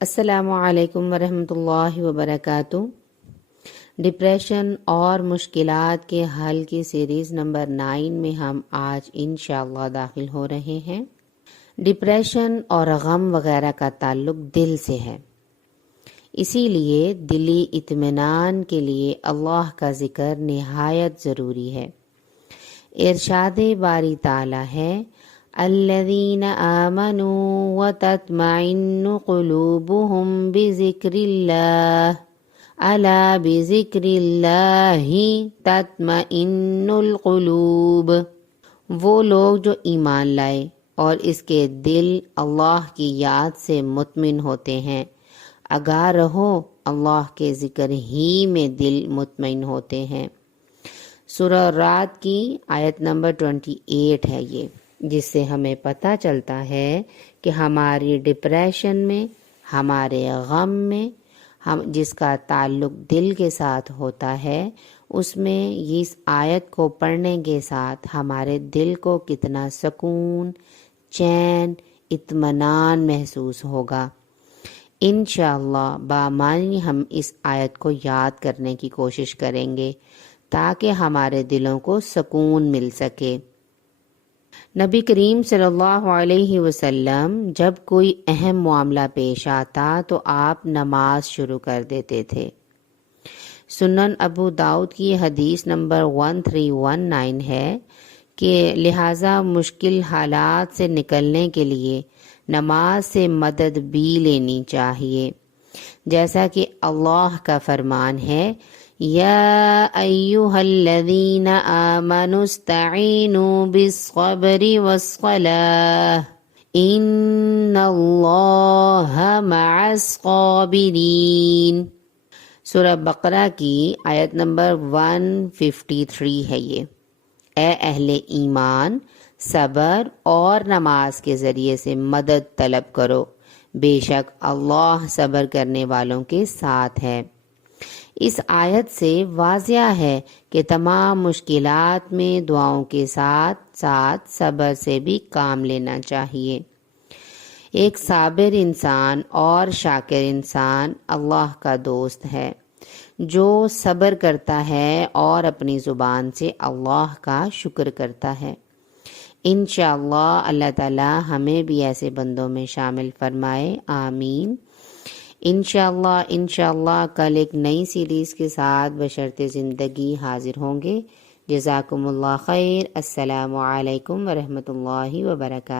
السلام علیکم ورحمۃ اللہ وبرکاتہ۔ ڈپریشن اور مشکلات کے حل کی سیریز نمبر 9 میں ہم آج انشاءاللہ داخل ہو رہے ہیں۔ ڈپریشن اور غم وغیرہ کا تعلق دل سے ہے، اسی لیے دلی اطمینان کے لیے اللہ کا ذکر نہایت ضروری ہے۔ ارشاد باری تعالی ہے، الذین آمنوا وتطمئن قلوبهم بذکر اللہ الا بذکر اللہ تطمئن القلوب۔ وہ لوگ جو ایمان لائے اور اس کے دل اللہ کی یاد سے مطمئن ہوتے ہیں، آگاہ رہو اللہ کے ذکر ہی میں دل مطمئن ہوتے ہیں۔ سورہ رات کی آیت نمبر 28 ہے یہ، جس سے ہمیں پتہ چلتا ہے کہ ہماری ڈپریشن میں، ہمارے غم میں، جس کا تعلق دل کے ساتھ ہوتا ہے، اس میں اس آیت کو پڑھنے کے ساتھ ہمارے دل کو کتنا سکون، چین، اطمینان محسوس ہوگا۔ انشاءاللہ بامانی ہم اس آیت کو یاد کرنے کی کوشش کریں گے تاکہ ہمارے دلوں کو سکون مل سکے۔ نبی کریم صلی اللہ علیہ وسلم جب کوئی اہم معاملہ پیش آتا تو آپ نماز شروع کر دیتے تھے۔ سنن ابو داؤد کی حدیث نمبر 1319 ہے کہ لہٰذا مشکل حالات سے نکلنے کے لیے نماز سے مدد بھی لینی چاہیے، جیسا کہ اللہ کا فرمان ہے، یا ایہا الذین آمنوا استعینوا بالصبر والصلاۃ ان اللہ مع الصابرین۔ سورہ بقرہ کی آیت نمبر 153 ہے یہ۔ اے اہل ایمان، صبر اور نماز کے ذریعے سے مدد طلب کرو، بے شک اللہ صبر کرنے والوں کے ساتھ ہے۔ اس آیت سے واضح ہے کہ تمام مشکلات میں دعاؤں کے ساتھ ساتھ صبر سے بھی کام لینا چاہیے۔ ایک صابر انسان اور شاکر انسان اللہ کا دوست ہے، جو صبر کرتا ہے اور اپنی زبان سے اللہ کا شکر کرتا ہے۔ انشاءاللہ اللہ تعالی ہمیں بھی ایسے بندوں میں شامل فرمائے، آمین۔ انشاءاللہ کل ایک نئی سیریز کے ساتھ بشرط زندگی حاضر ہوں گے۔ جزاکم اللہ خیر۔ السلام علیکم ورحمۃ اللہ وبرکاتہ۔